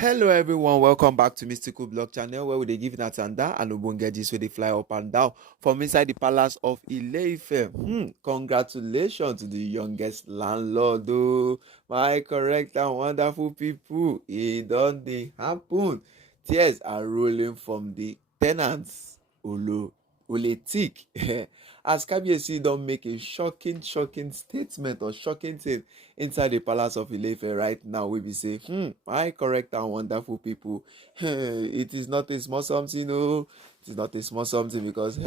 Hello everyone, welcome back to Mystical Blog Channel where we dey give Natanda and Obonge gist wey dey fly up and down from inside the palace of Ile-Ife. Congratulations to the youngest landlord though. My correct and wonderful people, e don dey happen. Tears are rolling from the tenants. Oletik as Kabiyesi don make a shocking statement or shocking thing inside the palace of Ile-Ife right now wey be say my correct and wonderful people, it is not a small something it is not a small something because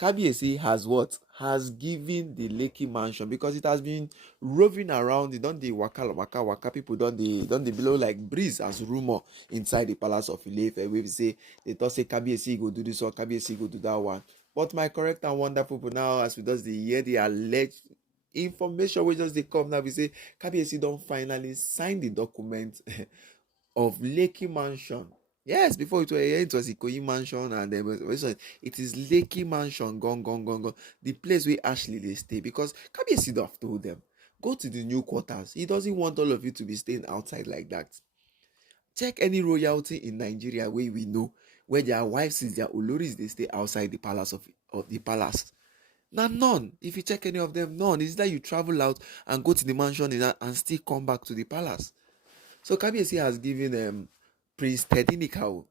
Kabiyesi has given the Lekki mansion because it has been roving around. It don dey waka people don dey blow like breeze as rumour inside the palace of Ile-Ife wey be say they talk say Kabiyesi go do this one, Kabiyesi go do that one. But my correct and wonderful people, now as we just dey hear the alleged information wey just dey come now, we say Kabiyesi don finally sign the document of Lekki mansion. Yes, before it was Ikoyi mansion, and it is Lekki mansion gone. The place where Ashley they stay, because Kabiyesi don't have told them, go to the new quarters. He doesn't want all of you to be staying outside like that. Check any royalty in Nigeria where we know where their wives is their oloris, they stay outside the palace of the palace. Now none. If you check any of them, none. It's that you travel out and go to the mansion and still come back to the palace. So Kabiyesi has given Prince Tadenikawo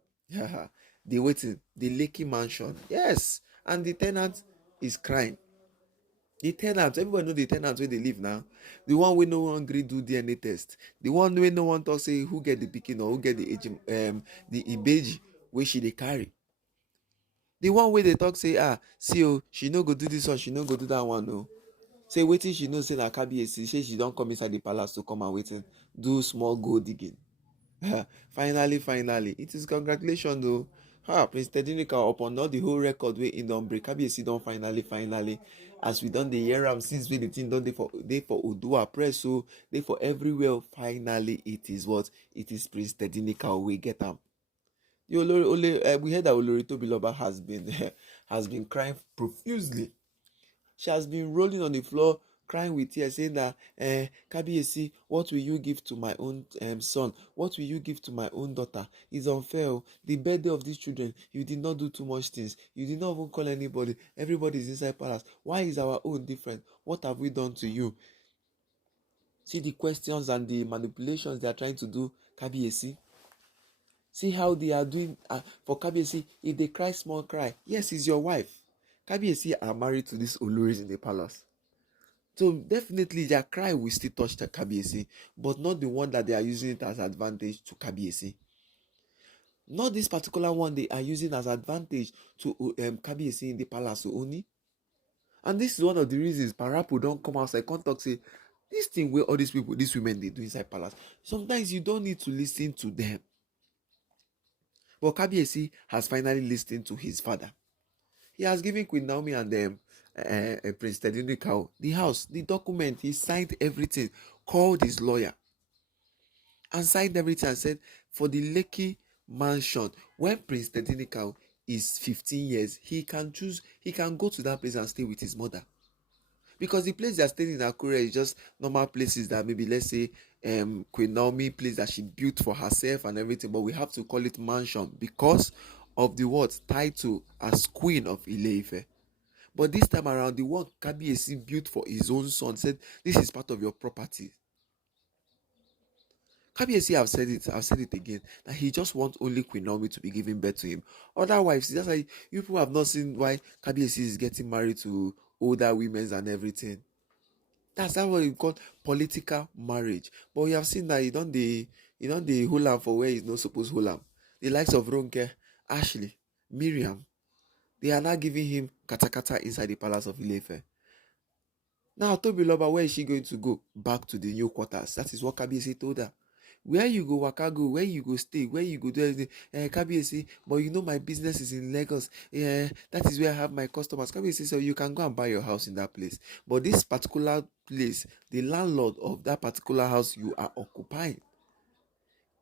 the Lekki mansion. Yes, and the tenant is crying. The tenants, everybody know the tenants where they live now. The one we no one gree do DNA test. The one we no one talk say who get the pikin or who get the the ibeji where she they carry. The one where they talk say see she no go do this one, she no go do that one no. Say waiting she know say na Kabiyesi, say she don't come inside the palace to come and waiting do small gold digging. Finally, it is congratulations though. Prince Tadenikawo upon all the whole record wey in don break, Kabiyesi don finally, as we don dey hear am since wey the thing don dey for Oduduwa press, so dey for everywhere. Finally, it is Prince Tadenikawo wey get am. We heard that Olori Tobiloba has been crying profusely. She has been rolling on the floor, crying with tears, saying that, Kabiyesi, what will you give to my own son? What will you give to my own daughter? It's unfair. The birthday of these children, you did not do too much things. You did not even call anybody. Everybody is inside palace. Why is our own different? What have we done to you? See the questions and the manipulations they are trying to do, Kabiyesi. See how they are doing for Kabiyesi. If they cry, small cry. Yes, it's your wife. Kabiyesi are married to these Oloris in the palace. So definitely their cry will still touch the Kabiyesi, but not the one that they are using it as advantage to Kabiyesi. Not this particular one they are using as advantage to Kabiyesi in the palace, Ooni. And this is one of the reasons Parapo don't come outside, come talk say, this thing where all these people, these women, they do inside palace. Sometimes you don't need to listen to them. But Kabiyesi has finally listened to his father. He has given Queen Naomi and Prince Tadenikawo the house, the document. He signed everything, called his lawyer, and signed everything and said, for the Lekki mansion, when Prince Tadenikawo is 15 years, he can go to that place and stay with his mother. Because the place they are staying in Akure is just normal places that maybe, let's say, Queen Naomi place that she built for herself and everything, but we have to call it mansion because of the word title as Queen of Ile-Ife. But this time around, the one Kabiyesi built for his own son said, this is part of your property. Kabiyesi have said it again, that he just wants only Queen Naomi to be giving birth to him. Otherwise, that's why you people have not seen why Kabiyesi is getting married to older women and everything. That's what we call political marriage. But we have seen that he don't the hold am for where he's not supposed to hold am. The likes of Ronke, Ashley, Miriam, they are now giving him katakata inside the palace of Ile-Ife. Now, Tobiloba, where is she going to go? Back to the new quarters. That is what Kabiyesi told her. Where you go, waka go, where you go stay, where you go do everything. Kabiyesi, but you know my business is in Lagos. That is where I have my customers. Kabiyesi, so you can go and buy your house in that place. But this particular place, the landlord of that particular house you are occupying,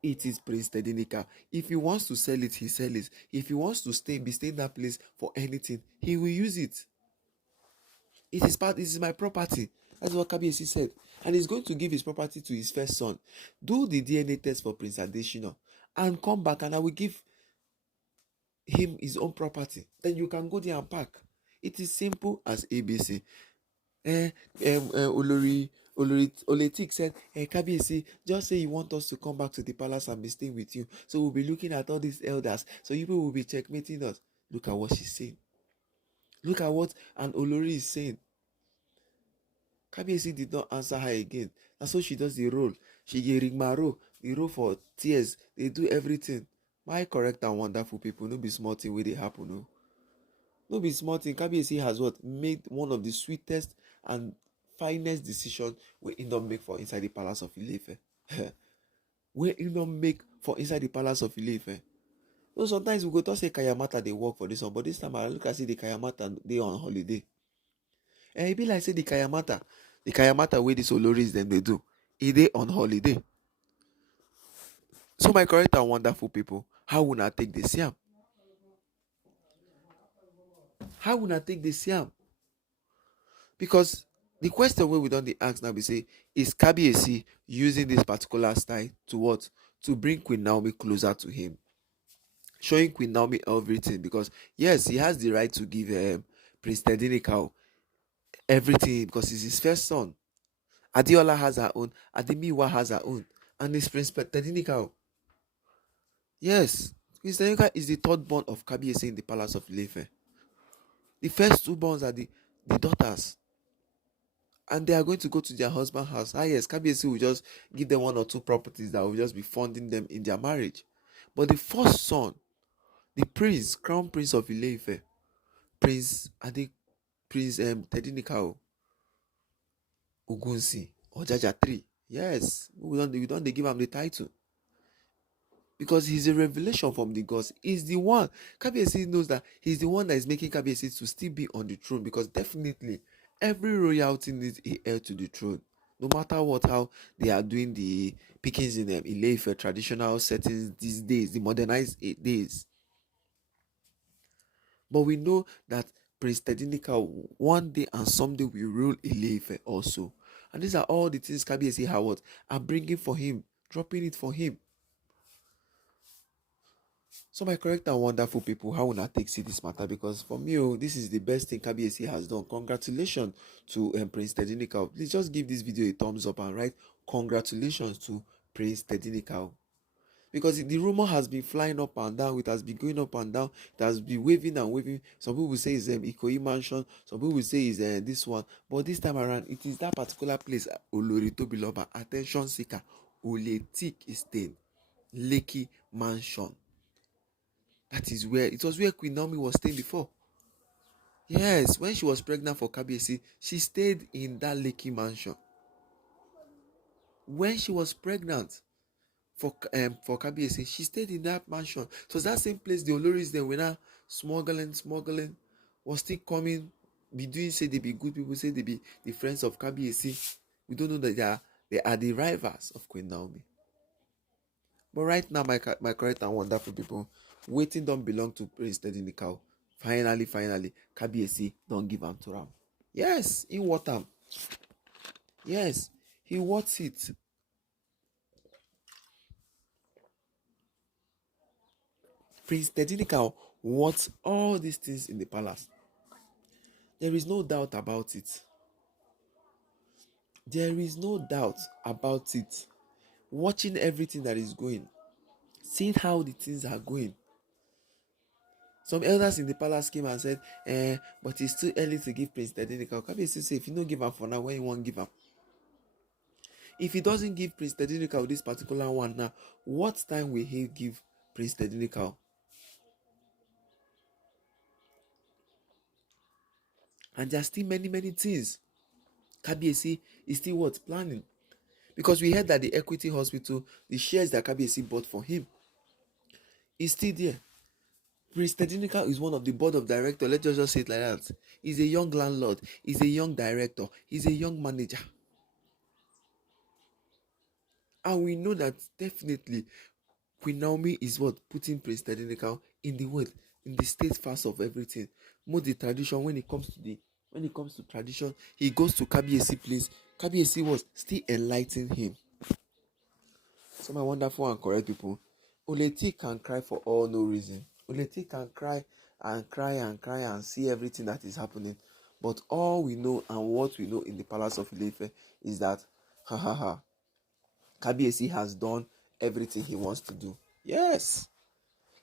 it is Prince Tadenikawo. If he wants to sell it, he sell it. If he wants to stay in that place for anything, he will use it. It is my property. That's what Kabiyesi said. And he's going to give his property to his first son. Do the DNA test for Prince Adesina and come back, and I will give him his own property. Then you can go there and pack. It is simple as ABC. Oletik said, Kabiyesi, just say you want us to come back to the palace and be staying with you. So we'll be looking at all these elders. So you people will be checkmating us. Look at what she's saying. Look at what an Olori is saying. Kabiyesi did not answer her again. That's how she does the role. She get rigmaro, the role for tears. They do everything. My correct and wonderful people, no be small thing where they happen, no. No be small thing. Kabiyesi has what made one of the sweetest and finest decision we end up make for inside the palace of Ile-Ife. We end up make for inside the palace of Ile-Ife. So sometimes we go to say Kayamata they work for this one, but this time I look at see the Kayamata they on holiday. And it be like say the Kayamata where these Oloris them they do, they on holiday. So my correct and wonderful people, how would I take this yam? How would I take this yam? Because the question where we don't ask now, we say, is Kabiyesi using this particular style to what? To bring Queen Naomi closer to him. Showing Queen Naomi everything. Because yes, he has the right to give Prince Tadenikawo everything because he's his first son. Adeola has her own. Ademiwa has her own. And it's Prince Tadenikawo. Yes, Prince Tadenikawo is the third born of Kabiyesi in the palace of Ile-Ife. The first two borns are the daughters. And they are going to go to their husband's house. Yes, Kabiyesi will just give them one or two properties that will just be funding them in their marriage. But the first son, the prince, crown prince of Ile-Ife, Prince Tadenikawo Ogunwusi, Ojaja III. Yes, we don't give him the title. Because he's a revelation from the gods. He's the one. Kabiyesi knows that he's the one that is making Kabiyesi to still be on the throne. Because definitely, every royalty needs a heir to the throne. No matter how they are doing the pickings in Ile-Ife traditional settings these days, the modernized days. But we know that Prince Tadenikawo one day and someday will rule Ile-Ife also. And these are all the things Kabiyesi are bringing for him, dropping it for him. So my correct and wonderful people, how will I take see this matter? Because for me, this is the best thing Kabiyesi has done. Congratulations to Prince Tadenikawo. Please just give this video a thumbs up and write congratulations to Prince Tadenikawo. Because the rumor has been flying up and down, it has been going up and down, it has been waving and waving. Some people will say it's Ikoyi Mansion, some people will say it's this one. But this time around, it is that particular place, Olori Tobiloba, attention seeker, Oletik is staying, Lekki Mansion. That is where it was where Queen Naomi was staying before. Yes, when she was pregnant for Kabiyesi, she stayed in that Lekki mansion. When she was pregnant for Kabiyesi, she stayed in that mansion. So it's that same place the Oloris then were now smuggling, was still coming, be doing say they be good people, say they be the friends of Kabiyesi. We don't know that they are the rivals of Queen Naomi. But right now, my correct and wonderful people, waiting don't belong to Prince Tadenikawo. Finally, Kabiyesi don't give am to am. Yes, he want am. Yes, he wants it. Prince Tadenikawo wants all these things in the palace. There is no doubt about it. There is no doubt about it. Watching everything that is going, seeing how the things are going. Some elders in the palace came and said, but it's too early to give Prince Tadenikawo. Kabiyesi say, if you don't give him for now, when you won't give him? If he doesn't give Prince Tadenikawo this particular one now, what time will he give Prince Tadenikawo? And there are still many things Kabiyesi is still planning. Because we heard that the Equity Hospital, the shares that Kabiyesi bought for him, is still there. Prince Tadenikawo is one of the board of directors. Let's just say it like that. He's a young landlord. He's a young director. He's a young manager. And we know that definitely Queen Naomi is putting Prince Tadenikawo in the state fast of everything. More the tradition when it comes to tradition, he goes to Kabiyesi place. Kabiyesi was still enlightening him. So my wonderful and correct people, Oletik can cry for all no reason. Oletik can cry and cry and cry and see everything that is happening. But all we know and what we know in the palace of Ile-Ife is that, Kabiyesi has done everything he wants to do. Yes.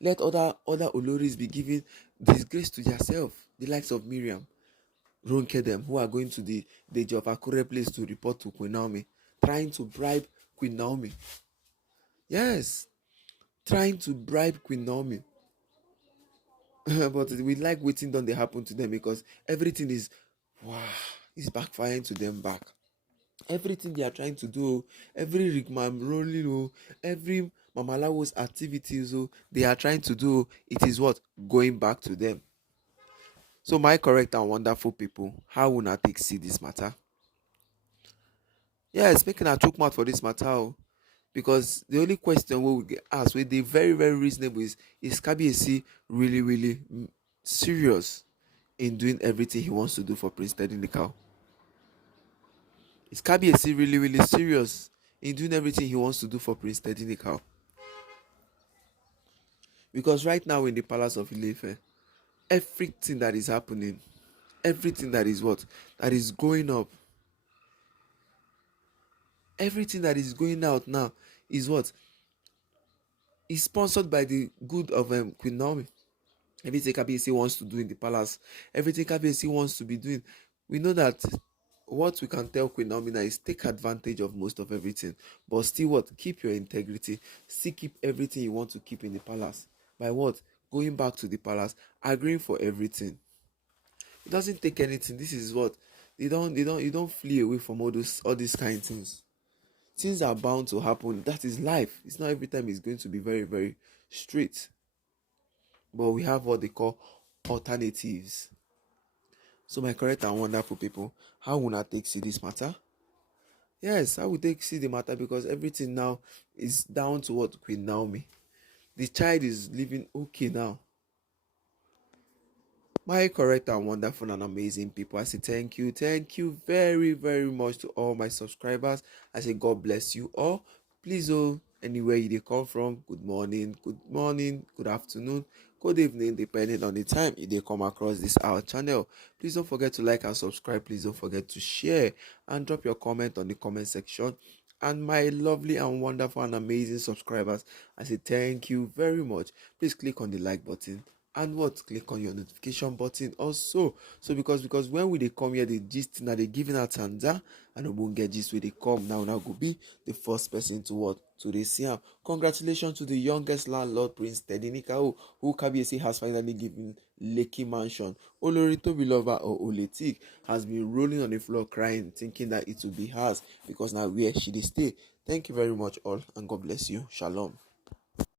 Let other Oloris be giving disgrace to yourself, the likes of Miriam, Ronke them, who are going to the Deji of Akure place to report to Queen Naomi, trying to bribe Queen Naomi. Yes, trying to bribe Queen Naomi. But we like waiting done they happen to them because everything is is backfiring to them back. Everything they are trying to do, every rigmarole, every Mamalawo's activities they are trying to do, it is what? Going back to them. So my correct and wonderful people, how will I take see this matter? Yes, making a choke mouth for this matter. Because the only question we will get asked with the very, very reasonable is Kabiyesi really, really serious in doing everything he wants to do for Prince Tadenikawo? Is Kabiyesi really, really serious in doing everything he wants to do for Prince Tadenikawo? Because right now in the palace of Ile-Ife, everything that is happening, everything that is what? That is going up, everything that is going out now is what? Is sponsored by the good of Queen Naomi. Everything Kabiyesi wants to do in the palace, everything Kabiyesi wants to be doing, we know that what we can tell Queen Naomi now is take advantage of most of everything, but still what? Keep your integrity, still keep everything you want to keep in the palace. By what? Going back to the palace, agreeing for everything. It doesn't take anything. This is what you don't flee away from all these kind of things. Things are bound to happen. That is life. It's not every time it's going to be very, very straight. But we have what they call alternatives. So my correct and wonderful people, how will I take see this matter? Yes, I will take see the matter because everything now is down to what? Queen Naomi. The child is living okay now. My correct and wonderful and amazing people, I say thank you very, very much to all my subscribers. I say God bless you all. Please, anywhere you come from, good morning, good afternoon, good evening, depending on the time you come across this our channel. Please don't forget to like and subscribe. Please don't forget to share and drop your comment on the comment section. And my lovely and wonderful and amazing subscribers, I say thank you very much. Please click on the like button and what? Click on your notification button also. So because when we they come here, the gist now they giving out tanda and won't get gist where they come now go be the first person to what? To the CM. Congratulations to the youngest landlord, Prince Tadenikawo, who Kabiyesi has finally given Lekki mansion. Olori Tobiloba or Oletik has been rolling on the floor crying, thinking that it will be hers because now where she dey stay. Thank you very much all and God bless you. Shalom.